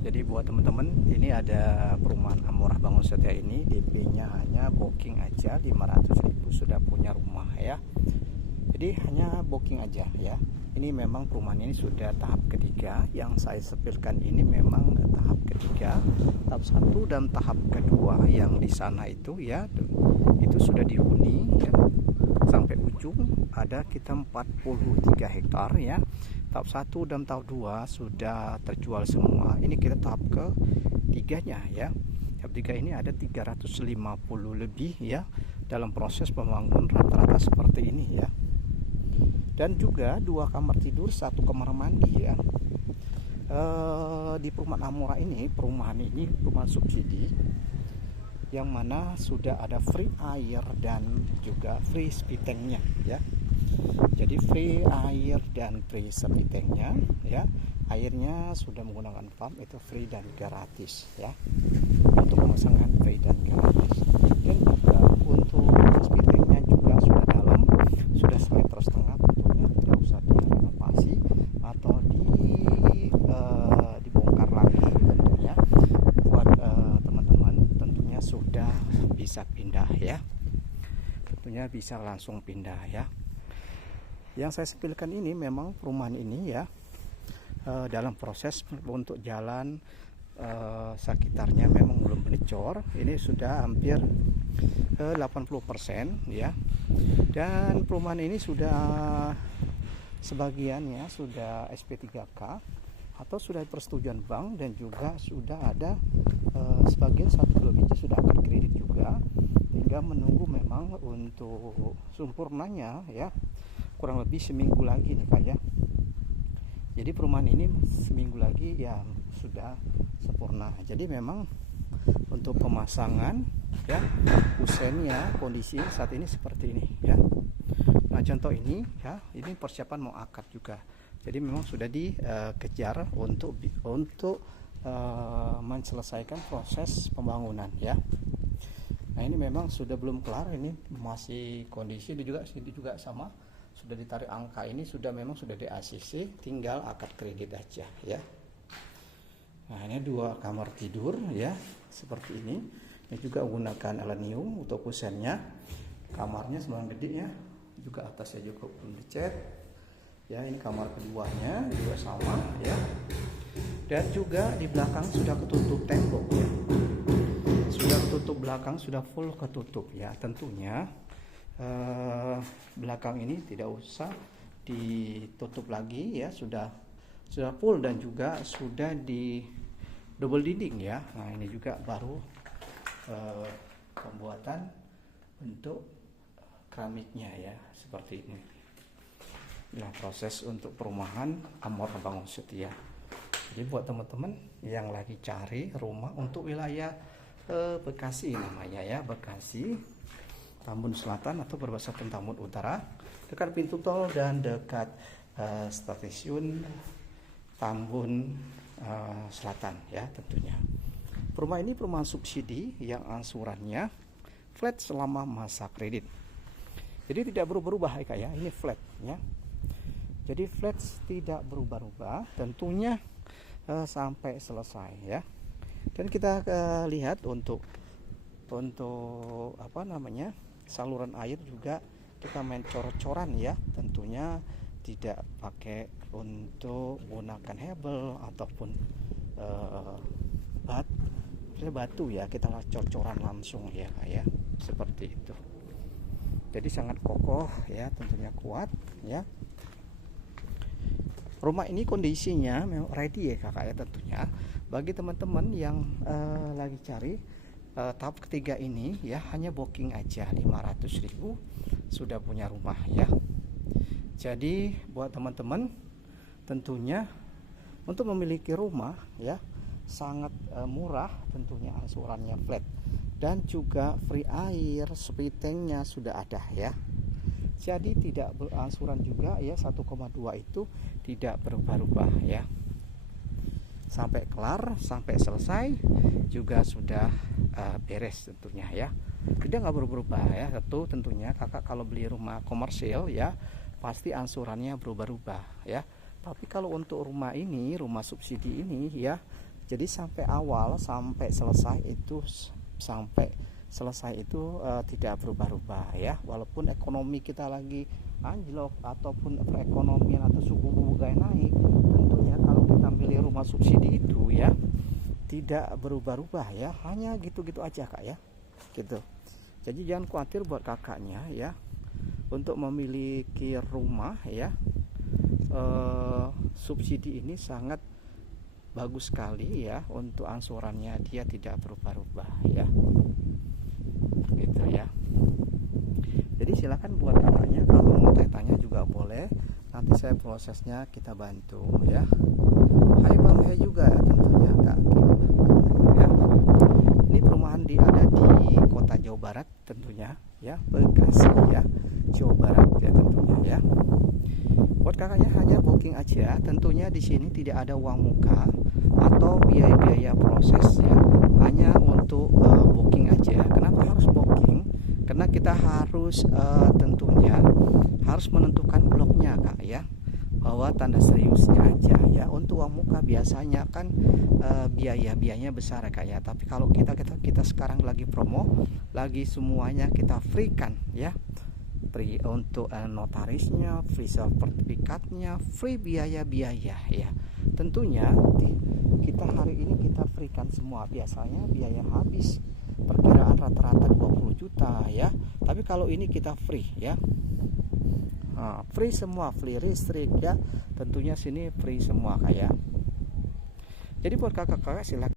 Jadi buat teman-teman, ini ada perumahan Amorah Bangun Setia ini, DP-nya hanya booking aja 500.000 sudah punya rumah ya. Jadi hanya booking aja ya. Ini memang perumahan ini sudah tahap ketiga. Yang saya sepilkan ini memang tahap ketiga, tahap 1 dan tahap kedua. Yang di sana itu ya, itu sudah dihuni ya, sampai ujung ada kita 43 hektar ya. Tahap 1 dan tahap 2 sudah terjual semua. Ini kita tahap ketiganya ya. Tahap 3 ini ada 350 lebih ya, dalam proses pembangunan rata-rata seperti ini ya. Dan juga 2 kamar tidur, 1 kamar mandi ya. Di perumahan Amorah ini, perumahan subsidi, yang mana sudah ada free air dan juga free speed tanknya ya. Jadi free air dan free speed tanknya ya. Airnya sudah menggunakan pump, itu free dan gratis ya. Untuk pemasangan free dan gratis. Dan juga untuk speed tanknya juga sudah dalam, sudah 1,5 meter tentunya, tidak usah direnovasi atau dibongkar lagi tentunya. Buat teman-teman tentunya sudah bisa pindah ya. Tentunya bisa langsung pindah ya. Yang saya sepilkan ini memang perumahan ini ya, dalam proses untuk jalan sekitarnya memang belum bocor. Ini sudah hampir 80% ya. Dan perumahan ini sudah sebagiannya sudah SP3K atau sudah persetujuan bank, dan juga sudah ada sebagian 1 kilo biji sudah akad kredit juga. Tinggal menunggu memang untuk sempurnanya ya, kurang lebih seminggu lagi nih Kak ya. Jadi perumahan ini seminggu lagi ya sudah sempurna. Jadi memang untuk pemasangan ya, kusennya kondisi saat ini seperti ini ya. Nah contoh ini ya, ini persiapan mau akad juga. Jadi memang sudah dikejar untuk menyelesaikan proses pembangunan ya. Nah ini memang sudah belum kelar, ini masih kondisi ini juga sama, sudah ditarik angka, ini sudah memang sudah di ACC, tinggal akad kredit aja ya. Nah ini 2 kamar tidur ya, seperti ini. Ini juga menggunakan aluminium untuk kusennya. Kamarnya semuanya gede ya, juga atasnya juga belum dicat ya. Ini kamar keduanya juga sama ya. Dan juga di belakang sudah ketutup tembok ya, sudah ketutup belakang, sudah full ketutup ya. Tentunya belakang ini tidak usah ditutup lagi ya, sudah full, dan juga sudah di double dinding ya. Nah ini juga baru pembuatan untuk keramiknya ya, seperti ini. Nah proses untuk perumahan Amorah Bangun Setia. Jadi buat teman-teman yang lagi cari rumah untuk wilayah Bekasi namanya ya, Bekasi Tambun Selatan atau Perbatasan Tambun Utara, dekat pintu tol dan dekat stasiun Tambun Selatan ya tentunya. Perumahan ini perumahan subsidi yang angsurannya flat selama masa kredit. Jadi tidak berubah-ubah ya Kak ya, ini flat ya. Jadi flat tidak berubah-ubah tentunya sampai selesai ya. Dan kita lihat untuk apa namanya, saluran air juga kita main cor-coran ya, tentunya tidak pakai untuk menggunakan hebel ataupun batu ya, kita cor-coran langsung ya kayak seperti itu. Jadi sangat kokoh ya, tentunya kuat ya. Rumah ini kondisinya memang ready ya Kakak ya, tentunya bagi teman-teman yang lagi cari tahap ketiga ini ya, hanya booking aja 500.000 sudah punya rumah ya. Jadi buat teman-teman tentunya untuk memiliki rumah ya sangat murah, tentunya angsurannya flat dan juga free air, speed tanknya sudah ada ya. Jadi tidak berangsuran juga ya, 1,2 itu tidak berubah-ubah ya. Sampai kelar, sampai selesai juga sudah beres tentunya ya. Tidak nggak berubah ya. Tentunya Kakak kalau beli rumah komersil ya pasti angsurannya berubah-ubah ya. Tapi kalau untuk rumah ini, rumah subsidi ini ya, Jadi sampai awal sampai selesai itu tidak berubah-ubah ya, walaupun ekonomi kita lagi anjlok ataupun perekonomian atau suku bunga naik, tentunya kalau kita milih rumah subsidi itu ya tidak berubah-ubah ya, hanya gitu-gitu aja Kak ya, gitu. Jadi jangan khawatir buat kakaknya ya untuk memiliki rumah ya. Subsidi ini sangat bagus sekali ya, untuk angsurannya dia tidak berubah-ubah ya, gitu ya. Jadi silakan buat kakaknya kalau mau tanya juga boleh, nanti saya prosesnya kita bantu ya. Hai Bang He juga tentunya Kak Kim ya. Ini perumahan ada di kota Jawa Barat tentunya ya, Bekasi ya, Jawa Barat ya tentunya ya. Buat kakaknya hanya booking aja, tentunya di sini tidak ada uang muka atau biaya-biaya proses ya, hanya untuk booking aja. Kenapa harus booking? Karena kita harus tentunya harus menentukan bloknya Kak ya, bahwa tanda seriusnya aja ya. Untuk uang muka biasanya kan biayanya besar ya Kak ya, tapi kalau kita sekarang lagi promo, lagi semuanya kita free kan ya, free untuk notarisnya, free sertifikatnya, free biaya-biaya ya. Tentunya kita hari ini kita free kan semua, biasanya biaya habis perkiraan rata-rata 20 juta ya, tapi kalau ini kita free ya. Free semua, free listrik ya, tentunya sini free semua kayak. Jadi buat kakak-kakak silakan